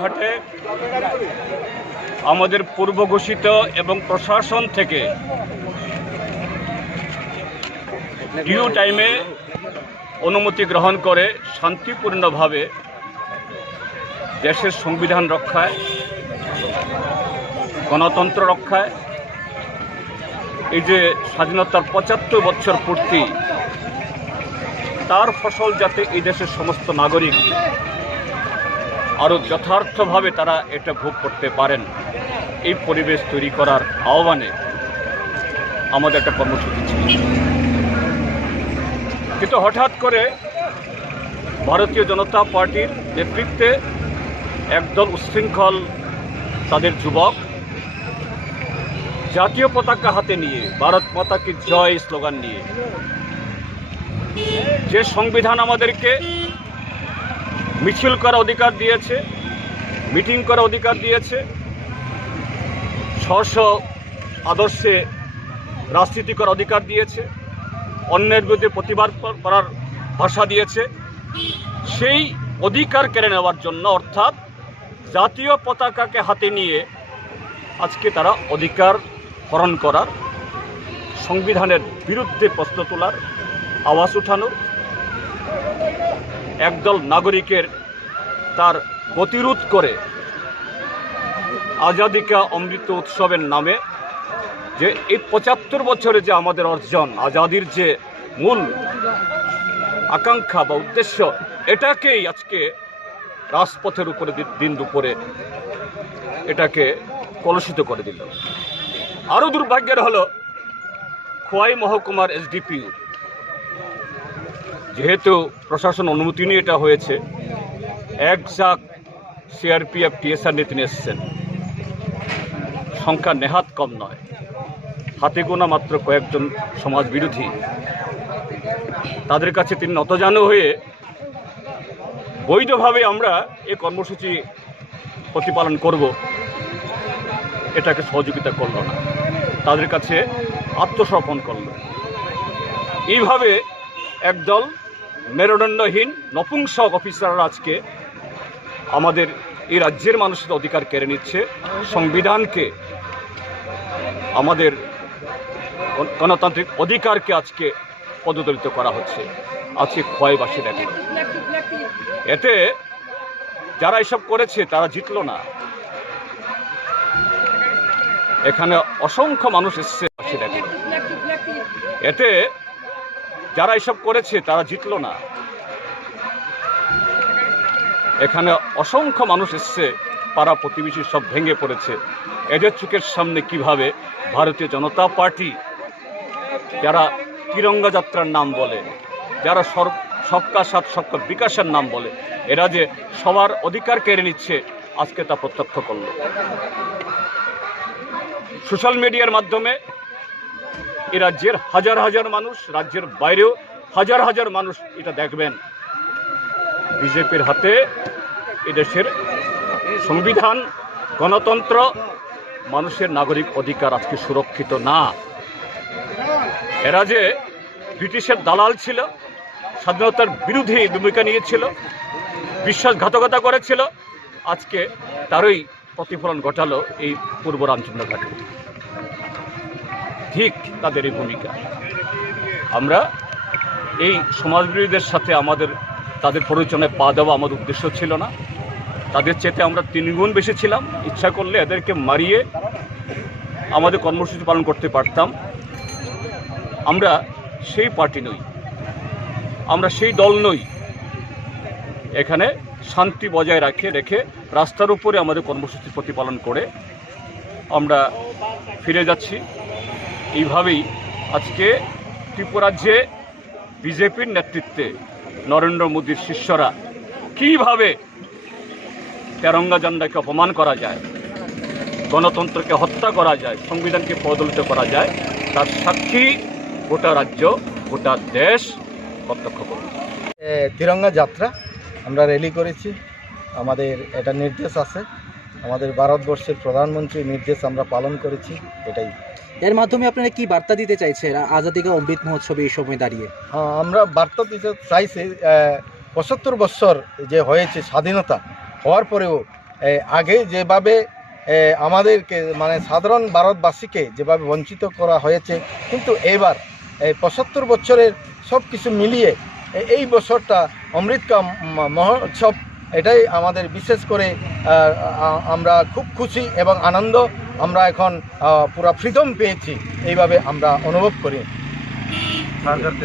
ঘটে আমাদের পূর্ব ঘোষিত এবং প্রশাসন থেকে ডিউ টাইমে অনুমতি গ্রহণ করে শান্তিপূর্ণভাবে দেশের সংবিধান রক্ষায়, গণতন্ত্র রক্ষায়, এই যে স্বাধীনতার ৭৫ বছর পূর্তি, তার ফসল যাতে এই দেশের সমস্ত নাগরিক আরও যথার্থভাবে তারা এটা ভোগ করতে পারেন, এই পরিবেশ তৈরি করার আহ্বানে আমাদের একটা কর্মসূচি ছিল। কিন্তু হঠাৎ করে ভারতীয় জনতা পার্টির নেতৃত্বে একদল উচ্ছৃঙ্খল তাদের যুবক জাতীয় পতাকা হাতে নিয়ে ভারত মাতা কি জয় স্লোগান নিয়ে, যে সংবিধান আমাদেরকে মিছিল করার অধিকার দিয়েছে, মিটিং করার অধিকার দিয়েছে, স্ব আদর্শে রাজনীতি করার অধিকার দিয়েছে, অন্যের বিরুদ্ধে প্রতিবাদ করার ভাষা দিয়েছে, সেই অধিকার কেড়ে নেওয়ার জন্য, অর্থাৎ জাতীয় পতাকাকে হাতে নিয়ে আজকে তারা অধিকার হরণ করার, সংবিধানের বিরুদ্ধে প্রশ্ন তোলার, আওয়াজ উঠানোর, একদল নাগরিকের তার প্রতিরোধ করে আজাদি কা অমৃত উৎসবের নামে যে এই ৭৫ বছরে যে আমাদের অর্জন, আজাদির যে মূল আকাঙ্ক্ষা বা উদ্দেশ্য, এটাকেই আজকে রাজপথের উপরে দিন দুপুরে এটাকে কলুষিত করে দিল। আরও দুর্ভাগ্যের হলো খোয়াই মহকুমার এসডিপিইউ, যেহেতু প্রশাসন অনুমতি নিয়ে এটা হয়েছে, এক ঝাঁক সিআরপিএফ টিএসআর নিয়ে তিনি এসছেন। সংখ্যা নেহাত কম নয়, হাতে গোনা মাত্র কয়েকজন সমাজ বিরোধী। তাদের কাছে তিনি নতজানু হয়ে বৈধভাবে আমরা এই কর্মসূচি প্রতিপালন করব এটাকে সহযোগিতা করল না, তাদের কাছে আত্মসমর্পণ করল। এইভাবে একদল মেরুদণ্ডহীন নপুংসক অফিসাররা আজকে আমাদের এই রাজ্যের মানুষের অধিকার কেড়ে নিচ্ছে, সংবিধানকে, আমাদের গণতান্ত্রিক অধিকারকে আজকে পদদলিত করা হচ্ছে। আজকে খোয়াইবাসী দেখল, এতে যারা এসব করেছে তারা জিতল না, এখানে অসংখ্য মানুষ এসছে দেখল, এতে যারা এসব করেছে তারা জিতল না, এখানে অসংখ্য মানুষ এসছে, পাড়া প্রতিবেশী সব ভেঙে পড়েছে। এদের চোখের সামনে কিভাবে ভারতীয় জনতা পার্টি, যারা তিরঙ্গা যাত্রার নাম বলে, যারা সবকা সাথ সবকা বিকাশের নাম বলে, এরা যে সবার অধিকার কেড়ে নিচ্ছে, আজকে তা প্রত্যক্ষ করল। সোশ্যাল মিডিয়ার মাধ্যমে এ রাজ্যের হাজার হাজার মানুষ, রাজ্যের বাইরেও হাজার হাজার মানুষ এটা দেখবেন। বিজেপির হাতে এদেশের সংবিধান, গণতন্ত্র, মানুষের নাগরিক অধিকার আজকে সুরক্ষিত না। এরা যে ব্রিটিশের দালাল ছিল, স্বাধীনতার বিরোধী ভূমিকা নিয়েছিল, বিশ্বাসঘাতকতা করেছিল, আজকে তারই প্রতিফলন ঘটালো এই পূর্ব রামচন্দ্র ঘাটে। ঠিক তাদের এই ভূমিকা। আমরা এই সমাজবিরোধীদের সাথে তাদের পরিচয়ে পা দেওয়া আমাদের উদ্দেশ্য ছিল না। তাদের চেতে আমরা ৩ গুণ বেশি ছিলাম। ইচ্ছা করলে এদেরকে মারিয়ে আমাদের কর্মসূচি পালন করতে পারতাম। আমরা সেই পার্টি নই, আমরা সেই দল নই। এখানে শান্তি বজায় রেখে রাস্তার উপরে আমাদের কর্মসূচি প্রতিপালন করে আমরা ফিরে যাচ্ছি। এইভাবেই আজকে ত্রিপুরাজ্যে বিজেপির নেতৃত্বে নরেন্দ্র মোদীর শিষ্যরা কীভাবে তেরঙ্গা ঝান্ডাকে অপমান করা যায়, গণতন্ত্রকে হত্যা করা যায়, সংবিধানকে পদদলিত করা যায়, তার সাক্ষী গোটা রাজ্য, গোটা দেশ প্রত্যক্ষ করবে। তিরঙ্গা যাত্রা আমরা র্যালি করেছি, আমাদের এটা নির্দেশ আছে, আমাদের ভারতবর্ষের প্রধানমন্ত্রীর নির্দেশ আমরা পালন করেছি। এটাই, এর মাধ্যমে আপনারা কি বার্তা দিতে চাইছেন আজাদি কা অমৃত মহোৎসবে এই সময় দাঁড়িয়ে? আমরা বার্তা দিতে চাইছি ৭৫ বছর যে হয়েছে স্বাধীনতা হওয়ার পরেও আগে যেভাবে আমাদেরকে মানে সাধারণ ভারতবাসীকে যেভাবে বঞ্চিত করা হয়েছে, কিন্তু এবার ৭৫ বছরের সব কিছু মিলিয়ে এই বছরটা অমৃতকা মহোৎসব, এটাই আমাদের বিশেষ করে আমরা খুব খুশি এবং আনন্দ। আমরা এখন পুরো ফ্রিডম পেয়েছি, এইভাবে আমরা অনুভব করি।